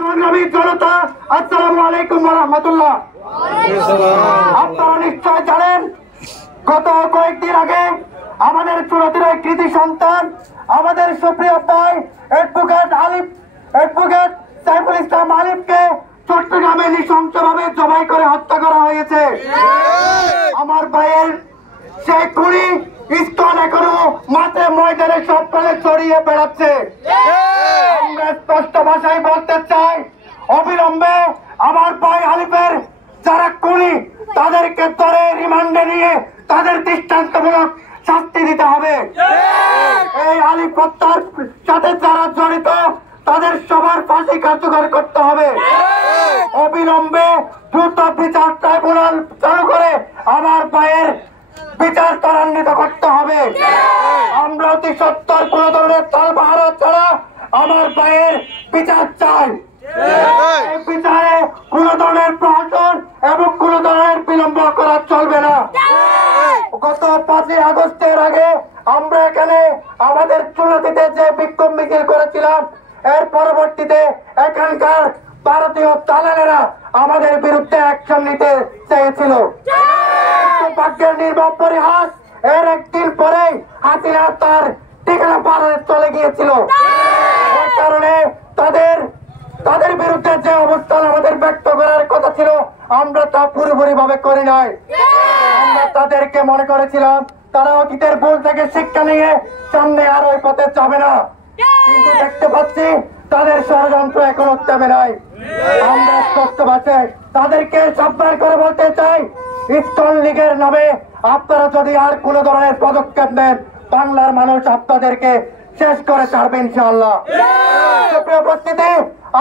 সংগ্রামী জনতা, আসসালামু আলাইকুম ওয়া রাহমাতুল্লাহ। আপনারা নিশ্চয় জানেন, গত কয়েকদিন আগে আমাদের চুরতির কৃতি সন্তান, আমাদের সুপ্রিয় ভাই অ্যাডভোকেট সাইফুল ইসলাম আলিফকে চট্টগ্রামে নৃশংসভাবে জবাই করে হত্যা করা হয়েছে। আমার ভাইয়ের সেই খুনি ইসকন এখনো মাঠে ময়দানে সব করে ছড়িয়ে বেড়াচ্ছে। আমরা স্পষ্ট ভাষায় বলতে চাই, অবিলম্বে আমার ভাই আলিফের যারা খুনি তাদেরকে ধরে রিমান্ডে নিয়ে তাদের দৃষ্টান্তমূলক শাস্তি দিতে হবে। এই আলিফ হত্যার সাথে যারা জড়িত তাদের সবার ফাঁসি কার্যকর করতে হবে। অবিলম্বে দ্রুত বিচার ট্রাইব্যুনাল চালু করে আমার ভাইয়ের বিচার ত্বরান্বিত করতে হবে। আমরা অতি সত্তর কোন ধরনের তালবাহারা ছাড়া আমার ভাইয়ের বিচার চাই। এই বিচারে কোন ধরনের প্রহসন এবং কোন ধরনের বিলম্ব করা চলবে না। গত 5ই আগস্টের আগে আমরা এখানে আমাদের চুলাতিতে যে বিক্ষোভ মিছিল করেছিলাম, এর পরবর্তীতে এখানকার ভারতীয় দালালেরা আমাদের বিরুদ্ধে অ্যাকশন নিতে চেয়েছিল। ভাগ্যের নির্মম পরিহাস, এর একদিন পরেই হাসিনা তার ঠিকানা পালনে চলে গিয়েছিল। এই কারণে তাদের বিরুদ্ধে যে অবস্থান আমাদের ব্যক্ত করার কথা ছিল, আমরা তা পুরোপুরি ভাবে করি নাই। আমরা তাদেরকে মনে করেছিলাম তারা অতীতের ভুল থেকে শিক্ষা নিয়ে সামনে আর ওই পথে যাবে না, কিন্তু দেখতে পাচ্ছি তাদের ষড়যন্ত্র এখনো থেমে নাই। আমরা স্পষ্ট ভাষায় তাদেরকে সাবধান করে বলতে চাই, ইসকন লীগের নামে আপনারা যদি আর কোন ধরনের পদক্ষেপ নেন, বাংলার মানুষ আপনাদেরকে শেষ করে ছাড়বে ইনশাআল্লাহ। সুপ্রিয় উপস্থিতি,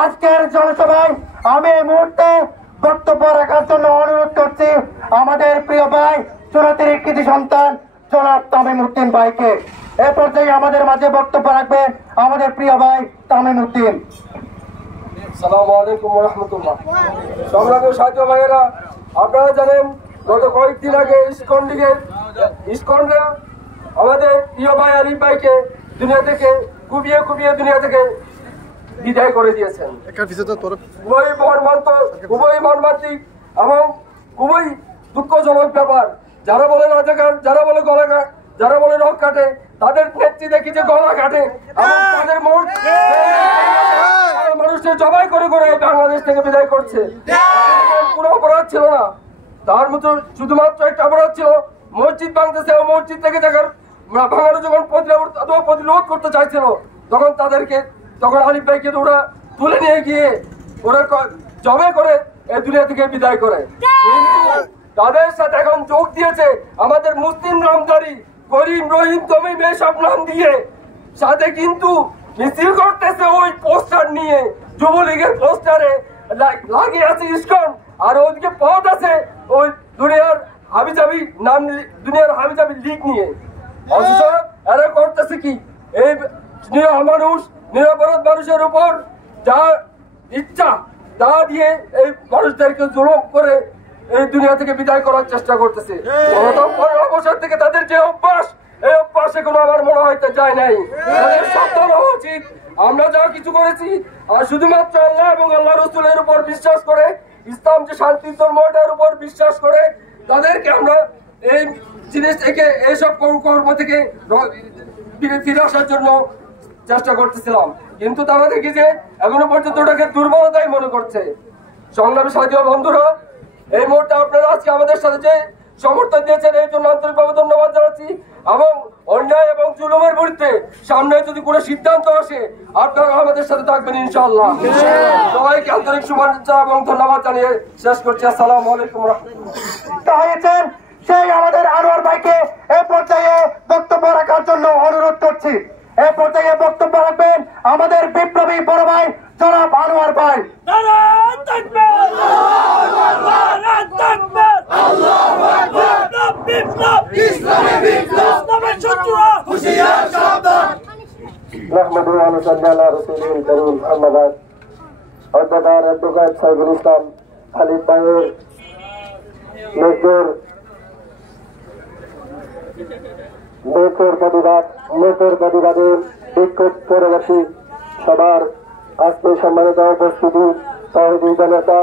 আজকের জনসভায় আমি এই মুহূর্তে বক্তব্য রাখার জন্য অনুরোধ করছি আমাদের প্রিয় ভাই চুরাতির কৃতি সন্তান জনাব তামিম উদ্দিন ভাইকে। এ পর্যায়ে আমাদের মাঝে বক্তব্য রাখবেন আমাদের প্রিয় ভাই তামিম উদ্দিন। আসসালামু আলাইকুম ওয়া রাহমাতুল্লাহ। সংগ্রামী সাথী ভাইয়েরা, আপনারা জানেন গত কয়েকদিন আগে ইসকনরা আমাদের প্রিয় ভাই আলিফ ভাইকে দুনিয়া থেকে কুবিয়ে দুনিয়া থেকে বিদায় করে দিয়েছেন। খুবই মর্মান্তিক এবং খুবই দুঃখজনক ব্যাপার। যারা বলে রাজাকার, যারা বলে গলা, যারা বলে রক কাটে, তাদের নেত্রী দেখি যে গলা কাটে এবং তাদের মানুষের জবাই করে করে বাংলাদেশ থেকে বিদায় করছে। কোনো অপরাধ ছিল না, তার মতো শুধুমাত্র একটা অপরাধ ছিল মসজিদ ভাঙতেছে ও মসজিদ থেকে ভাঙানো যখন প্রতিরোধ করতে চাইছিল, তখন আলিফ ভাইকে ওরা তুলে নিয়ে গিয়ে ওরা জবাই করে এই দুনিয়া থেকে বিদায় করে। কিন্তু তাদের সাথে এখন যোগ দিয়েছে আমাদের মুসলিম নামধারী করিম, রহিম, তমিম এসব নাম দিয়ে, সাথে কিন্তু মিছিল করতেছে ওই পোস্টার নিয়ে, যুবলীগের পোস্টারে লাগিয়ে আছে ইসকন, আর ওইদিকে পথ আছে ওই দুনিয়ার হাবিজাবি লীগ নিয়ে। অথচ এরা করতেছে কি, এই নিরপরাধ মানুষের উপর যা ইচ্ছা তা দিয়ে এই মানুষদেরকে জুলুম করে এই দুনিয়া থেকে বিদায় করার চেষ্টা করতেছে। অবসর থেকে তাদের যে অভ্যাস, এই অভ্যাস এখন আমার মনে হয়তো যায় নাই। তাদের সাবধান হওয়া উচিত। আমরা যা কিছু করেছি আর শুধুমাত্র আল্লাহ এবং আল্লাহ রসুলের উপর বিশ্বাস করে, ইসলাম যে শান্তির ধর্ম এটার উপর বিশ্বাস করে তাদেরকে আমরা এই জিনিস থেকে, এইসব কর্ম থেকে ফিরে আসার জন্য চেষ্টা করতেছিলাম, কিন্তু তারা দেখি যে এখনো পর্যন্ত ওটাকে দুর্বলতাই মনে করছে। সংগ্রামী সাথী বন্ধুরা, এই মুহূর্তে আপনারা আজকে আমাদের সাথে যে সমর্থন দিয়েছেন এই জন্য আন্তরিকভাবে ধন্যবাদ জানাচ্ছি। এবং অন্যায় এবং জুলুমের বিরুদ্ধে সামনে যদি কোনো সিদ্ধান্ত আসে, আপনারা আমাদের সাথে থাকবেন ইনশাআল্লাহ। সবাইকে আন্তরিক শুভেচ্ছা এবং ধন্যবাদ জানিয়ে শেষ করছি। আসসালামু আলাইকুম ওয়া রাহমাতুল্লাহ। সেই আমাদের আনোয়ার ভাইকে এই পর্যায়ে বক্তব্য রাখার জন্য অনুরোধ করছি। এই পর্যায়ে বক্তব্য রাখবেন আমাদের বিপ্লবী বড় ভাই জনাব আনোয়ার ভাই। অ্যাডভোকেট সাইফুল ইসলাম আলিফ ভাইয়ের মেয়ের প্রতিবাদে বিক্ষোভ পরবর্তী সবার আজকে সম্মানিত উপস্থিতি তাওহীদি জনতা,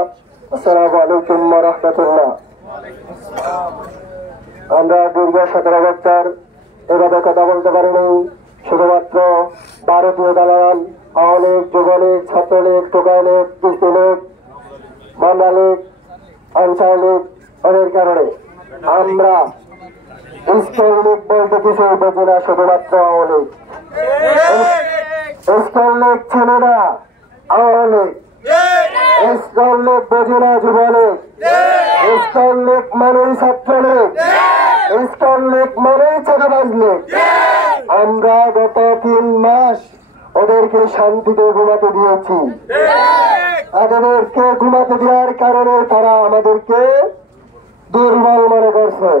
আসসালামু আলাইকুম ওয়া রাহমাতুল্লাহ। আমরা দীর্ঘ 17 বছর এভাবে কথা বলতে পারিনি। শুধুমাত্র ভারতীয় দালাল, আওয়ামী লীগ, যুবলীগ, ছাত্রলীগ, টোকাইলীগ, কৃষিলীগ, মামলা লীগ, আনসার লীগ, এদের কারণে আমরা ইস্কন লীগ বলতে কিছুই বুঝি না, শুধুমাত্র আওয়ামী লীগ। ইস্কন লীগ ছিল না আওয়ামী লীগ, ইস্কন লীগ বুঝি না যুবলীগ, ইস্কন লীগ মানেই ছাত্রলীগ, ইস্কন লীগ মানেই চাঁদাবাজ লীগ। আমরা গত 3 মাস ওদেরকে শান্তিতে ঘুমাতে দিয়েছি। তাদেরকে ঘুমাতে দেওয়ার কারণে তারা আমাদেরকে দুর্বল মনে করছে,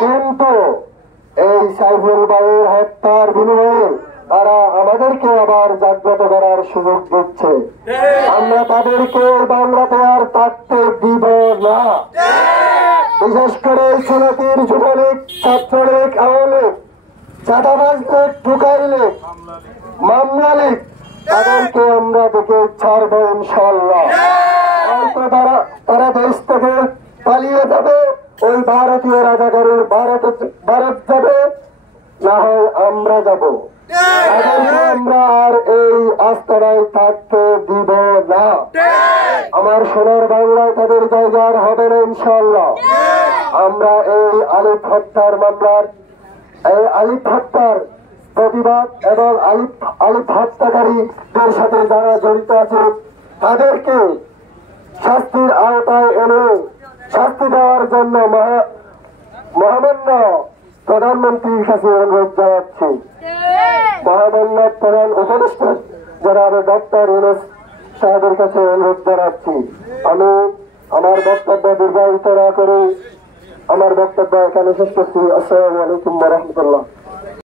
কিন্তু এই সাইফুল ভাইয়ের হত্যার বিনিময়ে তারা আমাদেরকে আবার জাগ্রত করার সুযোগ দিচ্ছে। আমরা তাদেরকে বাংলাতে আর থাকতে দিব না। বিশেষ করে ছেলেটির যুবলীগ, ছাত্রলীগ, আওয়ামী লীগ, চাঁদাবাজ লীগ, টোকাই লীগ, মামলা লীগ, তাদেরকে আমরা দেখে ছাড়বো ইনশাআল্লাহ। হয়তো তারা দেশ থেকে পালিয়ে যাবে, ওই ভারতীয় রাজাকারের ভারত যাবে, না হয় আমরা যাব। তাদেরকে আমরা আর এই আস্তানায় থাকতে দিব না। আমার সোনার বাংলায় তাদের জায়গা আর হবে না ইনশাআল্লাহ। আমরা এই আলিফ হত্যার মামলার, এই আলিফ হত্যার প্রতিবাদ এবং আলিফ হত্যাকারীদের সাথে যারা জড়িত আছে তাদেরকে শাস্তির আওতায় এনে শাস্তি দেওয়ার জন্য মহামান্য প্রধানমন্ত্রীর কাছে অনুরোধ জানাচ্ছি। মহামান্য প্রধান উপদেষ্টা যারা ডক্টর ইউনূস সাহেবের কাছে অনুরোধ জানাচ্ছি। আমি আমার বক্তব্য দীর্ঘায়িত না করে আমার বক্তব্য এখানে শেষ করছি। আসসালামু আলাইকুম ওয়া রাহমাতুল্লাহ।